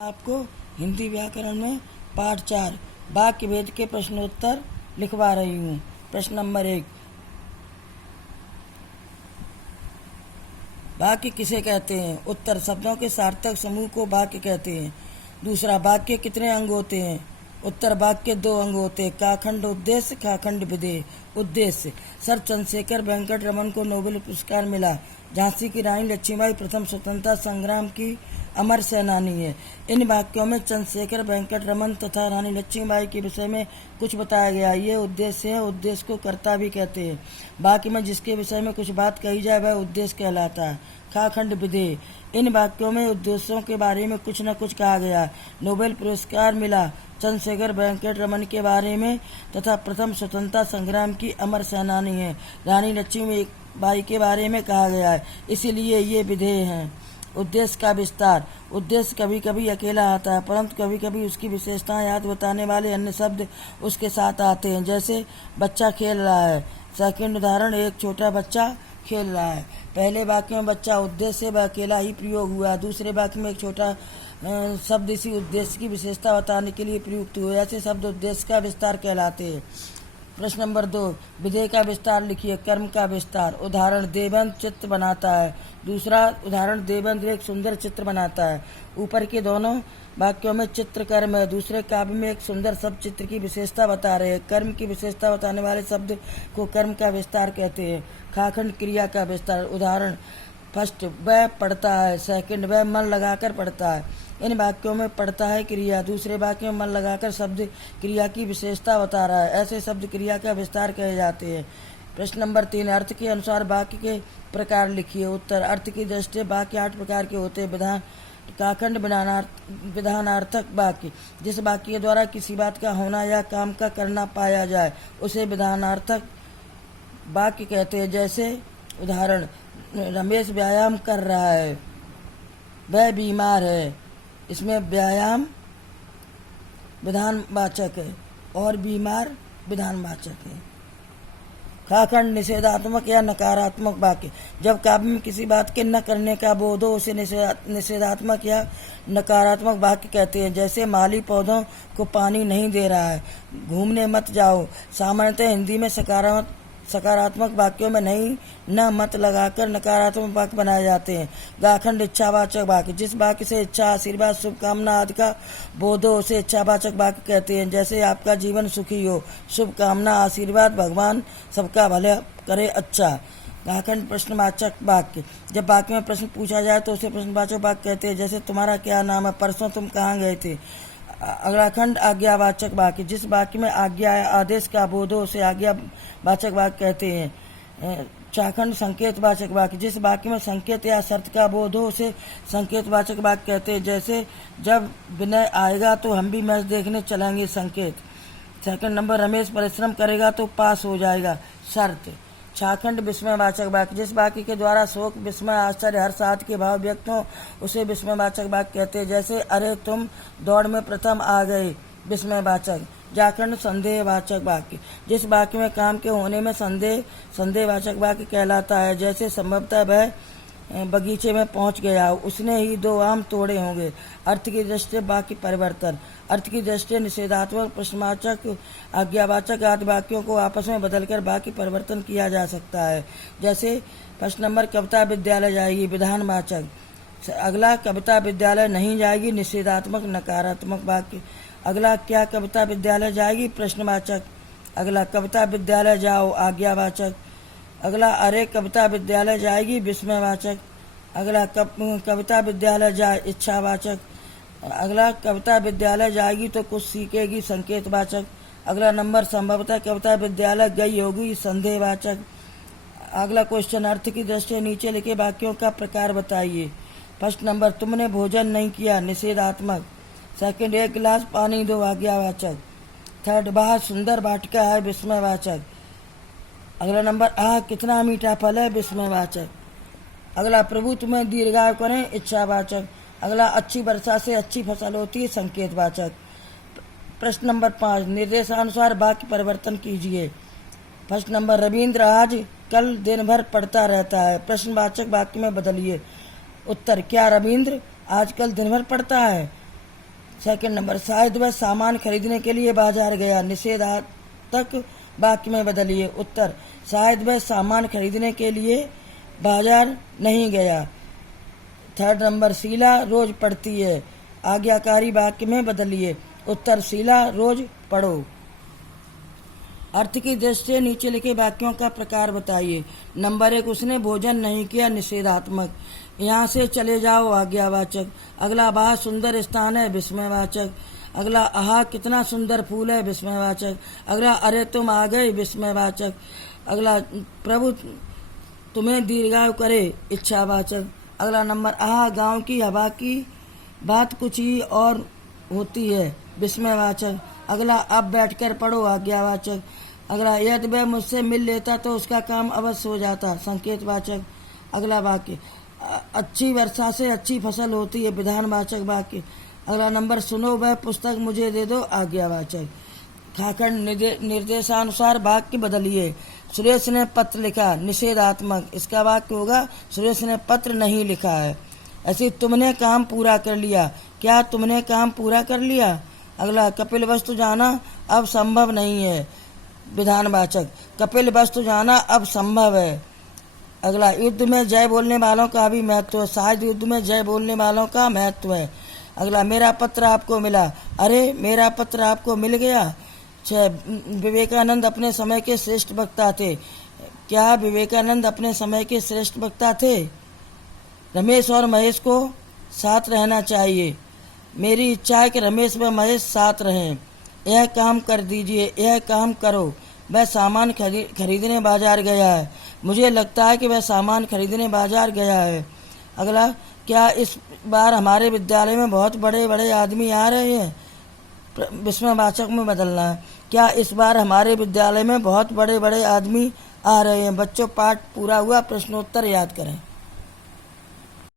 आपको हिंदी व्याकरण में पाठ 4 वाक्य भेद के प्रश्नोत्तर लिखवा रही हूँ। प्रश्न नंबर 1, वाक्य किसे कहते हैं? उत्तर, शब्दों के सार्थक समूह को वाक्य कहते हैं। दूसरा, वाक्य कितने अंग होते हैं? उत्तर, वाक्य 2 अंग होते हैं। काखंड उद्देश्य, खाखंड विधेय। उद्देश्य, सर चंद्रशेखर वेंकट रमन को नोबेल पुरस्कार मिला। झांसी की रानी लक्ष्मीबाई प्रथम स्वतंत्रता संग्राम की अमर सेनानी है। इन वाक्यों में चंद्रशेखर वेंकट रमन तथा रानी लक्ष्मीबाई के विषय में कुछ बताया गया। ये उद्देश्य है। उद्देश्य को कर्ता भी कहते हैं। वाक्य में जिसके विषय में कुछ बात कही जाए वह उद्देश्य कहलाता है। खाखंड विधेय, इन वाक्यों में उद्देश्यों के बारे में कुछ न कुछ कहा गया। नोबेल पुरस्कार मिला चंद्रशेखर वेंकट रमन के बारे में तथा प्रथम स्वतंत्रता संग्राम की अमर सेनानी है। रानी लक्ष्मीबाई के बारे में कहा गया है, इसीलिए ये विधेय हैं। उद्देश्य का विस्तार, उद्देश्य कभी कभी अकेला आता है, परंतु कभी कभी उसकी विशेषताएं याद बताने वाले अन्य शब्द उसके साथ आते हैं। जैसे बच्चा खेल रहा है। सेकंड उदाहरण, एक छोटा बच्चा खेल रहा है। पहले वाक्य में बच्चा उद्देश्य से वह अकेला ही प्रयोग हुआ। दूसरे वाक्य में एक छोटा शब्द इसी उद्देश्य की विशेषता बताने के लिए प्रयुक्त हुए। ऐसे शब्द उद्देश्य का विस्तार कहलाते हैं। प्रश्न नंबर 2, विधेय का विस्तार लिखिए। कर्म का विस्तार, उदाहरण, देवेंद्र चित्र बनाता है। दूसरा उदाहरण, देवेंद्र एक सुंदर चित्र बनाता है। ऊपर के दोनों वाक्यों में चित्र कर्म है। दूसरे काव्य में एक सुंदर सब चित्र की विशेषता बता रहे हैं। कर्म की विशेषता बताने वाले शब्द को कर्म का विस्तार कहते हैं। खाखंड क्रिया का विस्तार, उदाहरण, फर्स्ट, वह पढ़ता है। सेकंड, वह मन लगाकर पढ़ता है। इन वाक्यों में पढ़ता है क्रिया, दूसरे वाक्य में मन लगाकर शब्द क्रिया की विशेषता बता रहा है। ऐसे शब्द क्रिया का विस्तार कहे जाते हैं। प्रश्न नंबर 3, अर्थ के अनुसार वाक्य के प्रकार लिखिए। उत्तर, अर्थ की दृष्टि वाक्य 8 प्रकार के होते हैं। विधान, काखंड विधानार्थक वाक्य, जिस वाक्य के द्वारा किसी बात का होना या काम का करना पाया जाए उसे विधानार्थक वाक्य कहते हैं। जैसे उदाहरण, रमेश व्यायाम कर रहा है, वह बीमार है। इसमें व्यायाम विधानवाचक है और बीमार विधानवाचक है। खाखंड निषेधात्मक या नकारात्मक वाक्य, जब काव्य में किसी बात के न करने का बोध हो उसे निषेधात्मक या नकारात्मक वाक्य कहते हैं। जैसे माली पौधों को पानी नहीं दे रहा है, घूमने मत जाओ। सामान्यतः हिंदी में सकारात्मक वाक्यों में नहीं न मत लगाकर नकारात्मक वाक्य बनाए जाते हैं। गाखंड इच्छावाचक वाक्य, जिस वाक्य से इच्छा, आशीर्वाद, शुभकामना आदि का बोध हो उसे इच्छावाचक वाक्य कहते हैं। जैसे आपका जीवन सुखी हो, शुभकामना, आशीर्वाद, भगवान सबका भला करे, अच्छा। गाखंड प्रश्नवाचक वाक्य, जब वाक्य में प्रश्न पूछा जाए तो उसे प्रश्नवाचक वाक्य कहते हैं। जैसे तुम्हारा क्या नाम है, परसों तुम कहाँ गए थे। अगला खंड आज्ञावाचक वाक्य, जिस वाक्य में आज्ञा या आदेश का बोध हो उसे आज्ञावाचक वाक्य कहते हैं। चाखंड संकेतवाचक वाक्य, जिस वाक्य में संकेत या शर्त का बोध हो उसे संकेतवाचक वाक्य कहते हैं। जैसे जब विनय आएगा तो हम भी मैच देखने चलेंगे, संकेत। सेकंड नंबर, रमेश परिश्रम करेगा तो पास हो जाएगा, शर्त। छाखंड विस्मयवाचक वाक्य, जिस वाक्य के द्वारा शोक, विस्मय, आश्चर्य, हर्ष आदि के भाव व्यक्त हो उसे विस्मयवाचक वाक्य कहते हैं। जैसे अरे तुम दौड़ में प्रथम आ गए, विस्मयवाचक। जाखंड संदेहवाचक वाक्य, जिस वाक्य में काम के होने में संदेहवाचक वाक्य कहलाता है। जैसे संभवतः वह बगीचे में पहुंच गया, उसने ही 2 आम तोड़े होंगे। अर्थ की दृष्टि वाक्य परिवर्तन, अर्थ की दृष्टि निषेधात्मक, प्रश्नवाचक, आज्ञावाचक आदि वाक्यों को आपस में बदलकर वाक्य परिवर्तन किया जा सकता है। जैसे प्रश्न नंबर, कविता विद्यालय जाएगी, विधानवाचक। अगला, कविता विद्यालय नहीं जाएगी, निषेधात्मक, नकारात्मक वाक्य। अगला, क्या कविता विद्यालय जाएगी, प्रश्नवाचक। अगला, कविता विद्यालय जाओ, आज्ञावाचक। अगला, अरे कविता विद्यालय जाएगी, विस्मयवाचक। अगला, कविता विद्यालय जाए, इच्छावाचक। अगला, कविता विद्यालय जाएगी तो कुछ सीखेगी, संकेतवाचक। अगला नंबर, संभवतः कविता विद्यालय गई होगी, संदेहवाचक। अगला क्वेश्चन, अर्थ की दृष्टि नीचे लिखे वाक्यों का प्रकार बताइए। फर्स्ट नंबर, तुमने भोजन नहीं किया, निषेधात्मक। सेकंड, एक गिलास पानी दो, आज्ञावाचक। थर्ड, बाहर सुंदर वाटिका है, विस्मयवाचक। अगला नंबर, कितना मीठा फल है, विस्मयवाचक। अगला, प्रभु तुम्हें दीर्घायु करें, इच्छावाचक। अगला, अच्छी वर्षा से अच्छी फसल होती है, संकेतवाचक। प्रश्न नंबर 5, निर्देशानुसार वाक्य परिवर्तन कीजिए। फर्स्ट नंबर, रविंद्र आज कल दिन भर पढ़ता रहता है, प्रश्नवाचक वाक्य में बदलिए। उत्तर, क्या रविंद्र आजकल दिन भर पढ़ता है? सेकंड नंबर, शायद वह सामान खरीदने के लिए बाजार गया, निषेधात्मक वाक्य में बदलिए। उत्तर, शायद वह सामान खरीदने के लिए बाजार नहीं गया। थर्ड नंबर, शीला रोज पढ़ती है, आज्ञाकारी वाक्य में बदलिए। उत्तर, शीला रोज पढ़ो। अर्थ की दृष्टि से नीचे लिखे वाक्यों का प्रकार बताइए। नंबर 1, उसने भोजन नहीं किया, निषेधात्मक। यहाँ से चले जाओ, आज्ञावाचक। अगला, वह सुंदर स्थान है, विस्मयवाचक। अगला, आहा कितना सुंदर फूल है, विस्मयवाचक। अगला, अरे तुम आ गए, विस्मयवाचक। अगला, प्रभु तुम्हें दीर्घायु करे, इच्छावाचक। अगला नंबर, आहा गांव की हवा की बात कुछ ही और होती है, विस्मयवाचक। अगला, अब बैठकर पढ़ो, आज्ञावाचक। अगला, यदि वह मुझसे मिल लेता तो उसका काम अवश्य हो जाता, संकेतवाचक। अगला वाक्य, अच्छी वर्षा से अच्छी फसल होती है, विधानवाचक वाक्य। अगला नंबर, सुनो वह पुस्तक मुझे दे दो, आज्ञावाचक। खाखंड निर्देशानुसार वाक्य बदलिए। सुरेश ने पत्र लिखा, निषेधात्मक। इसका वाक्य होगा, सुरेश ने पत्र नहीं लिखा है। ऐसे, तुमने काम पूरा कर लिया, क्या तुमने काम पूरा कर लिया। अगला, कपिल वस्तु जाना अब संभव नहीं है, विधानवाचक। कपिल वस्तु जाना अब संभव है। अगला, युद्ध में जय बोलने वालों का भी महत्व है, शायद युद्ध में जय बोलने वालों का महत्व है। अगला, मेरा पत्र आपको मिला, अरे मेरा पत्र आपको मिल गया। 6, विवेकानंद अपने समय के श्रेष्ठ वक्ता थे, क्या विवेकानंद अपने समय के श्रेष्ठ वक्ता थे। रमेश और महेश को साथ रहना चाहिए, मेरी इच्छा है कि रमेश व महेश साथ रहें। यह काम कर दीजिए, यह काम करो। वह सामान खरीदने बाजार गया है, मुझे लगता है कि वह सामान खरीदने बाजार गया है। अगला, क्या इस बार हमारे विद्यालय में बहुत बड़े बड़े आदमी आ रहे हैं, विस्मयवाचक में बदलना है। क्या इस बार हमारे विद्यालय में बहुत बड़े बड़े आदमी आ रहे हैं। बच्चों, पाठ पूरा हुआ, प्रश्नोत्तर याद करें।